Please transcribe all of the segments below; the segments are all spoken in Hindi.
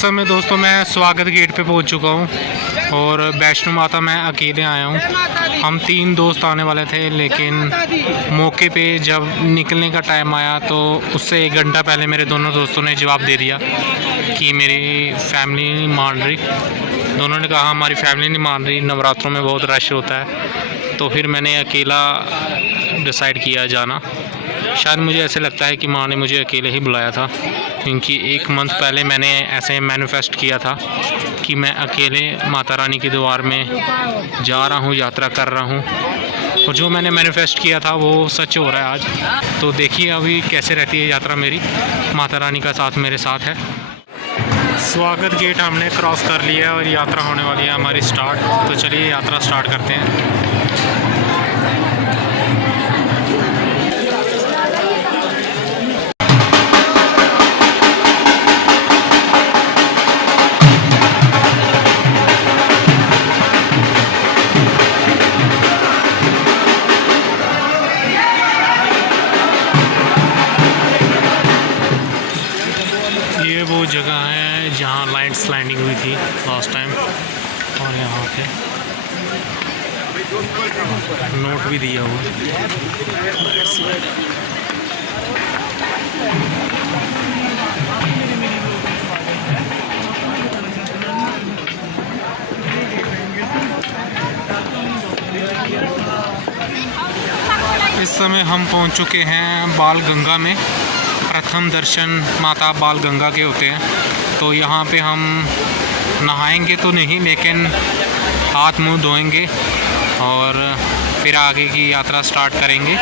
समय दोस्तों मैं स्वागत गेट पे पहुंच चुका हूं और वैष्णो माता मैं अकेले आया हूं। हम 3 दोस्त आने वाले थे, लेकिन मौके पे जब निकलने का टाइम आया तो उससे 1 घंटा पहले मेरे दोनों दोस्तों ने जवाब दे दिया कि मेरी फैमिली नहीं मान रही। दोनों ने कहा हमारी फैमिली नहीं मान रही, नवरात्रों में बहुत रश होता है। तो फिर मैंने अकेला डिसाइड किया जाना। शायद मुझे ऐसे लगता है कि माँ ने मुझे अकेले ही बुलाया था, क्योंकि 1 मंथ पहले मैंने ऐसे मैनिफेस्ट किया था कि मैं अकेले माता रानी के द्वार में जा रहा हूँ, यात्रा कर रहा हूँ। और जो मैंने मैनिफेस्ट किया था वो सच हो रहा है आज। तो देखिए अभी कैसे रहती है यात्रा मेरी। माता रानी का साथ मेरे साथ है। स्वागत गेट हमने क्रॉस कर लिया है और यात्रा होने वाली है हमारी स्टार्ट। तो चलिए यात्रा स्टार्ट करते हैं। ये वो जगह है जहाँ लाइट स्लाइडिंग हुई थी लास्ट टाइम, और यहाँ पे नोट भी दिया हुआ है। इस समय हम पहुँच चुके हैं बाल गंगा में। प्रथम दर्शन माता बाल गंगा के होते हैं, तो यहाँ पे हम नहाएंगे तो नहीं, लेकिन हाथ मुंह धोएंगे और फिर आगे की यात्रा स्टार्ट करेंगे।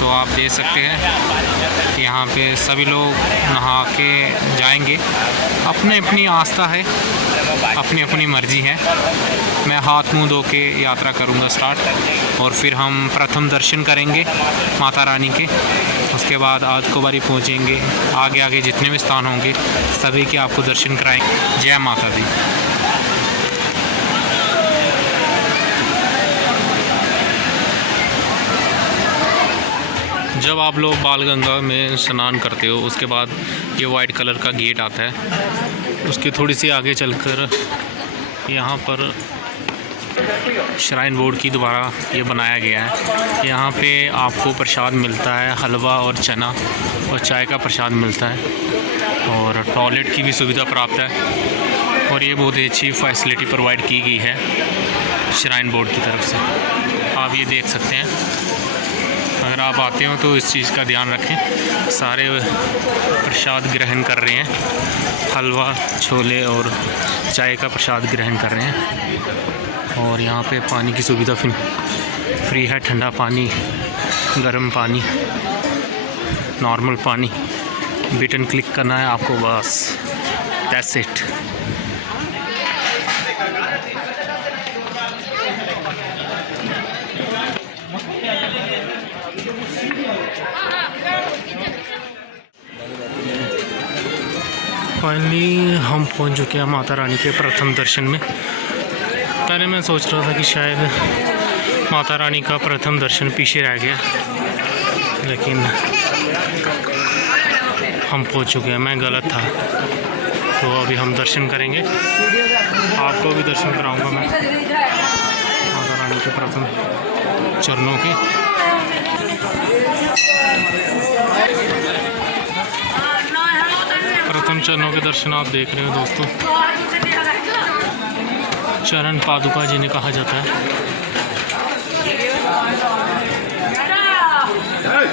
तो आप देख सकते हैं यहाँ पे सभी लोग नहा के जाएंगे। अपनी अपनी आस्था है, अपनी अपनी मर्जी है। मैं हाथ मुंह धो के यात्रा करूँगा स्टार्ट, और फिर हम प्रथम दर्शन करेंगे माता रानी के। उसके बाद आज कुवारी पहुँचेंगे। आगे आगे जितने भी स्थान होंगे सभी के आपको दर्शन कराएंगे। जय माता दी। जब आप लोग बाल गंगा में स्नान करते हो, उसके बाद ये वाइट कलर का गेट आता है। उसके थोड़ी सी आगे चलकर यहाँ पर श्राइन बोर्ड की द्वारा ये बनाया गया है। यहाँ पे आपको प्रसाद मिलता है, हलवा और चना और चाय का प्रसाद मिलता है, और टॉयलेट की भी सुविधा प्राप्त है। और ये बहुत ही अच्छी फैसिलिटी प्रोवाइड की गई है श्राइन बोर्ड की तरफ से। आप ये देख सकते हैं। अगर आप आते हो तो इस चीज़ का ध्यान रखें। सारे प्रसाद ग्रहण कर रहे हैं, हलवा, छोले और चाय का प्रसाद ग्रहण कर रहे हैं। और यहाँ पे पानी की सुविधा फ्री है। ठंडा पानी, गर्म पानी, नॉर्मल पानी। बटन क्लिक करना है आपको, बस दैट्स इट। फाइनली हम पहुंच चुके हैं माता रानी के प्रथम दर्शन में। पहले मैं सोच रहा था कि शायद माता रानी का प्रथम दर्शन पीछे रह गया, लेकिन हम पहुंच चुके हैं। मैं गलत था। तो अभी हम दर्शन करेंगे, आपको भी दर्शन कराऊंगा मैं माता रानी के प्रथम चरणों के। प्रथम चरणों के दर्शन आप देख रहे हो दोस्तों। चरण पादुका जिन्हें कहा जाता है।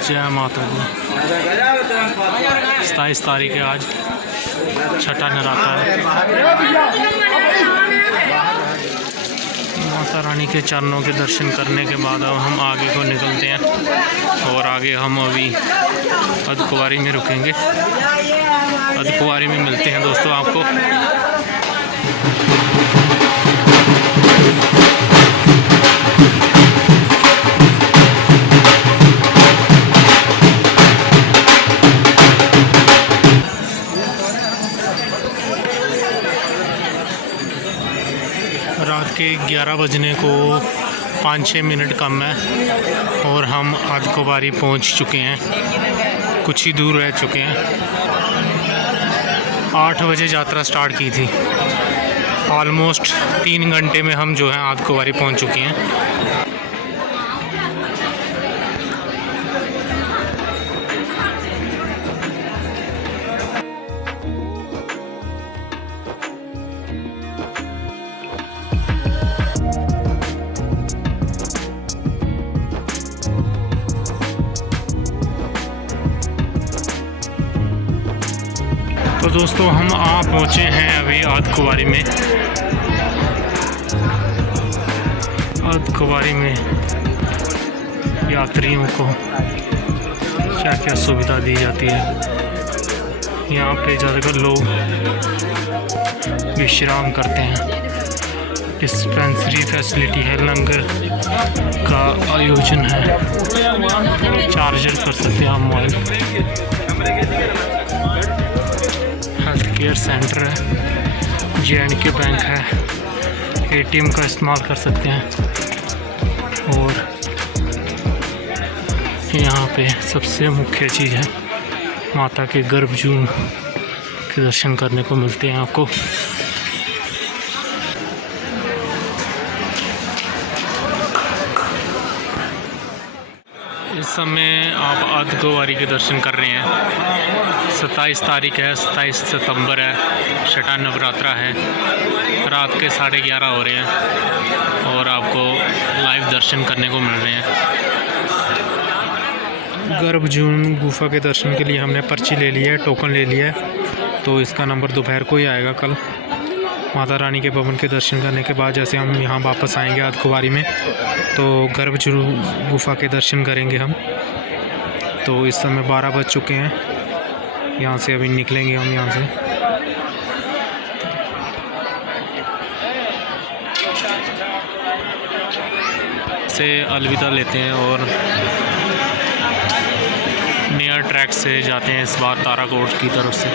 जय माता दी। 27 तारीख है आज, छठा नराता है। माता रानी के चरणों के दर्शन करने के बाद अब हम आगे को निकलते हैं, और आगे हम अभी अर्धकुंवारी में रुकेंगे। अर्धकुंवारी में मिलते हैं दोस्तों आपको। रात के 11 बजने को 5-6 मिनट कम है, और हम अर्धकुंवारी पहुंच चुके हैं। कुछ ही दूर रह चुके हैं। 8 बजे यात्रा स्टार्ट की थी। ऑलमोस्ट 3 घंटे में हम जो है अर्धकुंवारी पहुंच चुके हैं। तो दोस्तों हम पहुँचे हैं अभी अर्धकुंवारी में। अर्धकुंवारी में यात्रियों को क्या क्या सुविधा दी जाती है। यहाँ पे ज़्यादातर लोग विश्राम करते हैं। डिस्पेंसरी फैसिलिटी है, लंगर का आयोजन है, चार्जर कर सकते हैं आप मोबाइल। हेल्थ केयर सेंटर है, J&K बैंक है, ATM का इस्तेमाल कर सकते हैं। और यहाँ पे सबसे मुख्य चीज़ है माता के गर्भजून के दर्शन करने को मिलते हैं आपको। इस समय आप अर्धकुंवारी के दर्शन कर रहे हैं। 27 तारीख है, 27 सितंबर है, छठा नवरात्रा है। रात के 11:30 हो रहे हैं और आपको लाइव दर्शन करने को मिल रहे हैं। गर्भजून गुफा के दर्शन के लिए हमने पर्ची ले ली है, टोकन ले लिया है। तो इसका नंबर दोपहर को ही आएगा कल। माता रानी के भवन के दर्शन करने के बाद जैसे हम यहाँ वापस आएंगे अर्धकुंवारी में, तो गर्भजून गुफा के दर्शन करेंगे हम। तो इस समय 12 बज चुके हैं। यहाँ से अभी निकलेंगे हम यहाँ से अलविदा लेते हैं और नया ट्रैक से जाते हैं इस बार ताराकोट की तरफ से।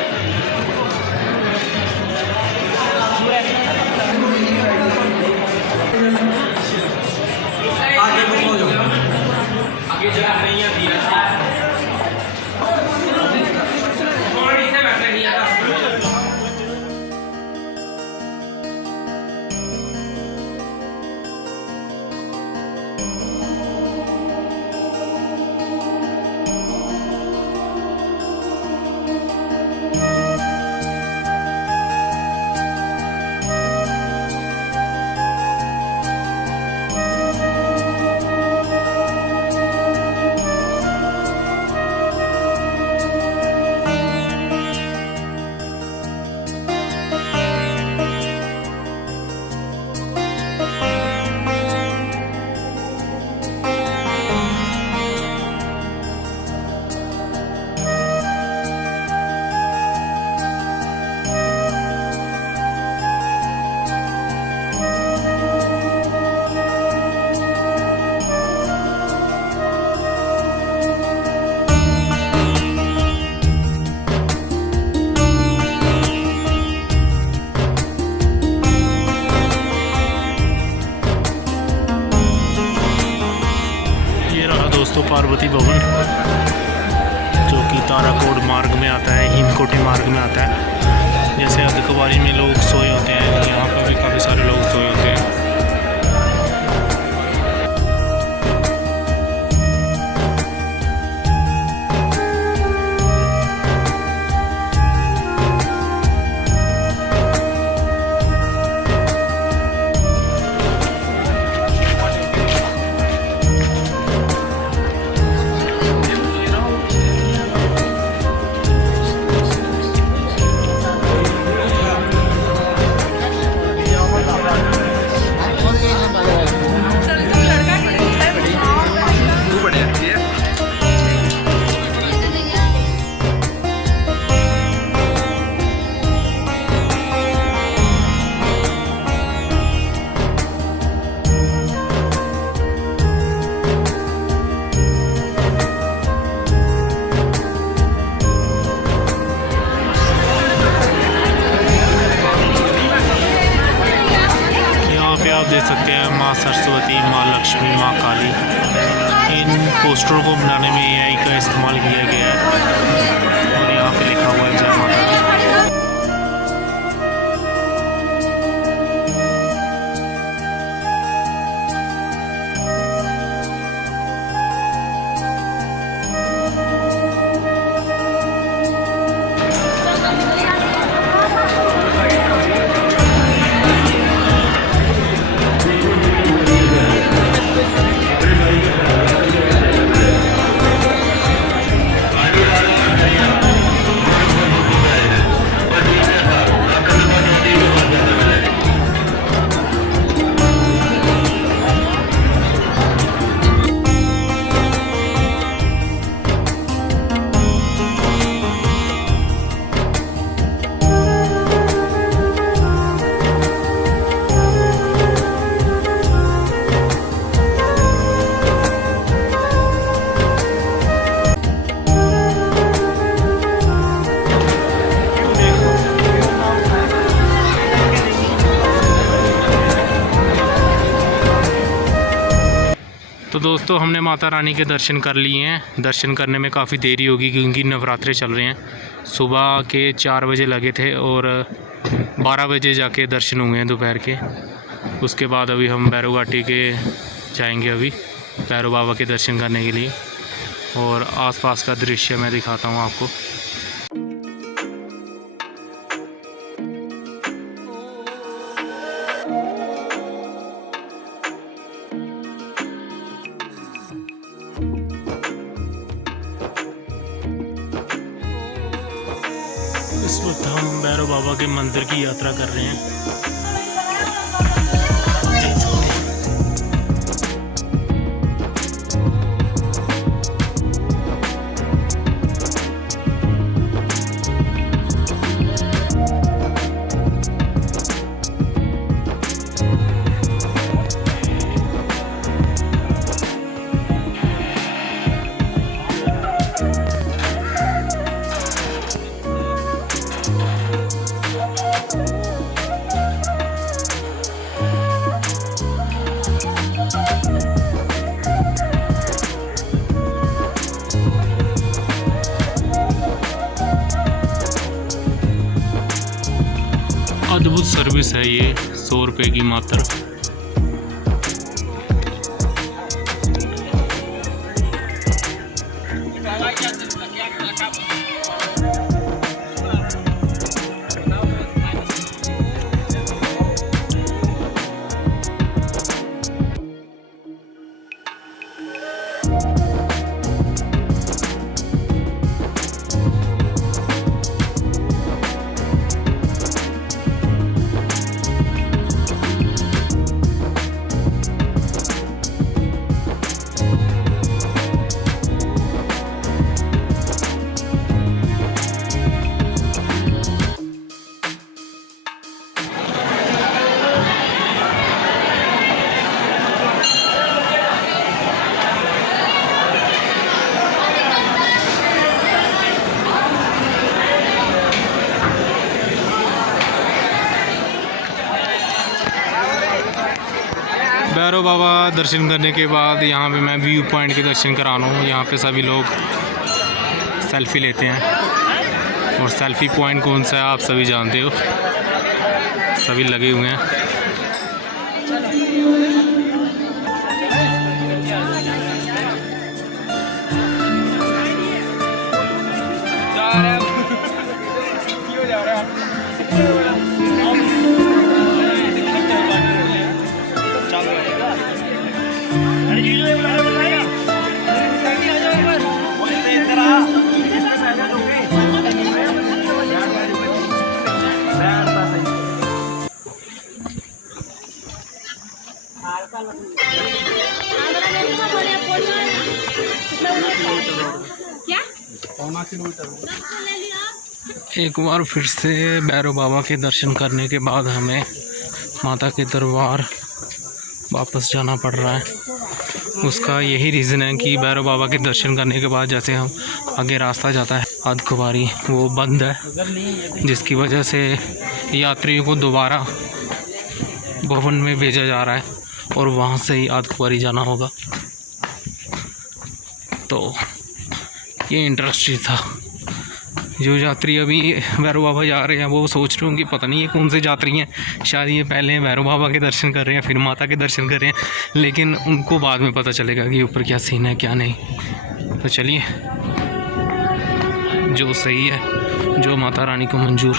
दोस्तों पार्वती भवन जो कि ताराकोट मार्ग में आता है, हिमकोटी मार्ग में आता है। जैसे अर्धकुंवारी में लोग सोए होते हैं, यहाँ पर भी काफ़ी सारे लोग सोए होते हैं। आप देख सकते हैं माँ सरस्वती, माँ लक्ष्मी, माँ काली। इन पोस्टरों को बनाने में AI का इस्तेमाल किया गया है और यहाँ पे लिखा हुआ है जय माता दी। तो दोस्तों हमने माता रानी के दर्शन कर लिए हैं। दर्शन करने में काफ़ी देरी होगी क्योंकि नवरात्रे चल रहे हैं। सुबह के 4 बजे लगे थे और 12 बजे जाके दर्शन हुए हैं दोपहर के। उसके बाद अभी हम भैरव घाटी के जाएंगे, अभी भैरव बाबा के दर्शन करने के लिए। और आसपास का दृश्य मैं दिखाता हूँ आपको। इस वक्त हम भैरव बाबा के मंदिर की यात्रा कर रहे हैं। अद्भुत सर्विस है ये, 100 रुपये की मात्र। भैरव बाबा दर्शन करने के बाद यहाँ पे मैं व्यू पॉइंट के दर्शन करा रहा हूँ। यहाँ पे सभी लोग सेल्फ़ी लेते हैं और सेल्फ़ी पॉइंट कौन सा है आप सभी जानते हो, सभी लगे हुए हैं। एक बार फिर से भैरव बाबा के दर्शन करने के बाद हमें माता के दरबार वापस जाना पड़ रहा है। उसका यही रीज़न है कि भैरव बाबा के दर्शन करने के बाद जैसे हम आगे रास्ता जाता है अर्धकुंवारी, वो बंद है, जिसकी वजह से यात्रियों को दोबारा भवन में भेजा जा रहा है और वहाँ से ही अर्धकुंवारी जाना होगा। तो ये इंटरेस्टिंग था। जो यात्री अभी भैरव बाबा जा रहे हैं वो सोच रहे होंगे पता नहीं ये कौन से यात्री हैं, शायद ये पहले भैरव बाबा के दर्शन कर रहे हैं फिर माता के दर्शन कर रहे हैं, लेकिन उनको बाद में पता चलेगा कि ऊपर क्या सीन है क्या नहीं। तो चलिए, जो सही है, जो माता रानी को मंजूर।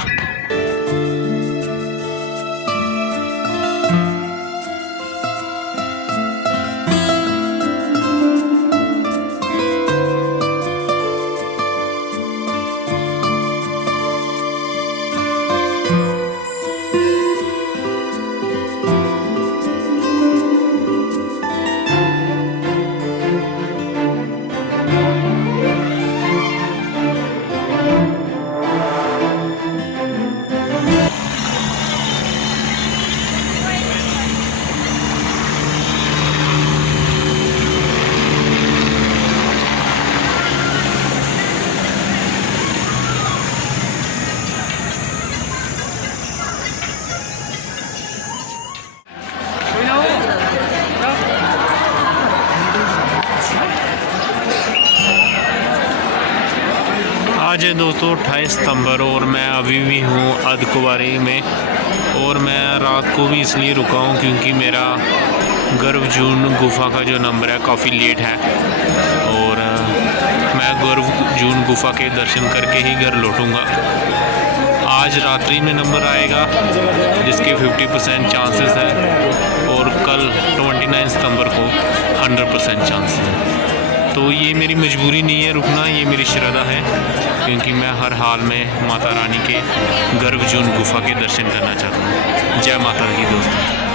आज है दोस्तों 28 सितंबर और मैं अभी भी हूँ अर्धकुंवारी में। और मैं रात को भी इसलिए रुका हूँ क्योंकि मेरा गर्भजून गुफा का जो नंबर है काफ़ी लेट है और मैं गर्भजून गुफा के दर्शन करके ही घर लौटूँगा। आज रात्रि में नंबर आएगा जिसके 50% चांसेस है और कल 29 सितंबर को 100% चांस है। तो ये मेरी मजबूरी नहीं है रुकना, ये मेरी श्रद्धा है क्योंकि मैं हर हाल में माता रानी के गर्भजून गुफा के दर्शन करना चाहता हूँ। जय माता दी दोस्तों।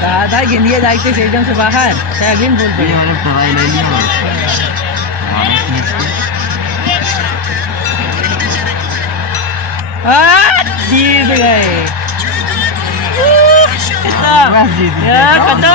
कहा था कि इंडिया जाके स्टेडियम से बाहर शायद बोल पड़ी दवाई ले लिया जीत गए। खत्म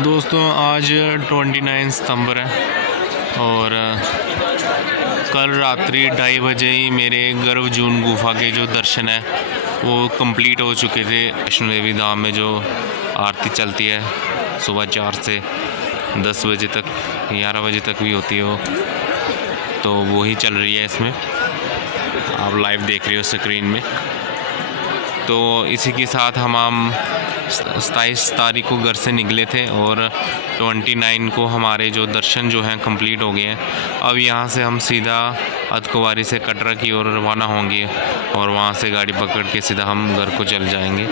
दोस्तों आज 29 सितंबर है और कल रात्रि 2:30 बजे ही मेरे गर्भजून गुफा के जो दर्शन है वो कंप्लीट हो चुके थे। वैष्णो देवी धाम में जो आरती चलती है सुबह 4 से 10 बजे तक, 11 बजे तक भी होती है वो, तो वो ही चल रही है इसमें, आप लाइव देख रहे हो स्क्रीन में। तो इसी के साथ हम 27 तारीख को घर से निकले थे और 29 को हमारे जो दर्शन जो हैं कंप्लीट हो गए हैं। अब यहाँ से हम सीधा अर्धकुंवारी से कटरा की ओर रवाना होंगे और वहाँ से गाड़ी पकड़ के सीधा हम घर को चल जाएंगे।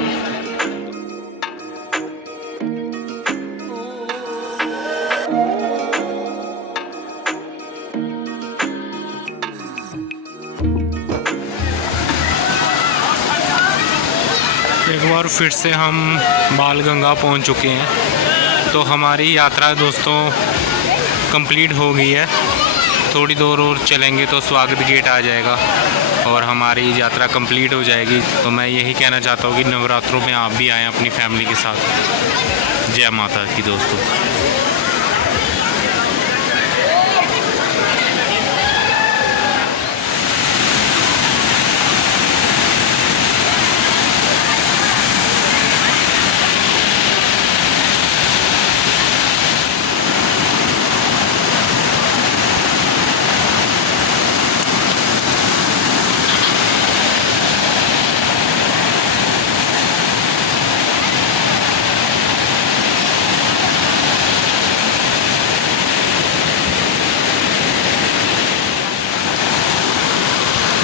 एक बार फिर से हम बालगंगा पहुंच चुके हैं। तो हमारी यात्रा दोस्तों कंप्लीट हो गई है। थोड़ी दूर और चलेंगे तो स्वागत गेट आ जाएगा और हमारी यात्रा कंप्लीट हो जाएगी। तो मैं यही कहना चाहता हूँ कि नवरात्रों में आप भी आएँ अपनी फैमिली के साथ। जय माता की दोस्तों।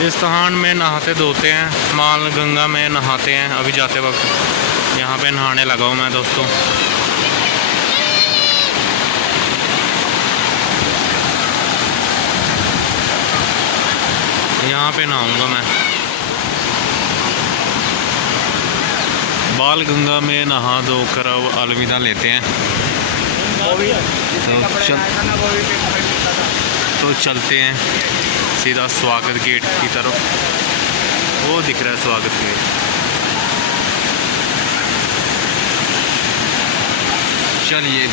इस तहान में नहाते धोते हैं, माल गंगा में नहाते हैं। अभी जाते वक्त यहाँ पे नहाने लगा हूँ मैं दोस्तों। यहाँ पे नहाऊंगा मैं। बाल गंगा में नहा धोकर अब अलविदा लेते हैं। तो चलते हैं सीधा स्वागत गेट की तरफ। वो दिख रहा है स्वागत गेट। चलिए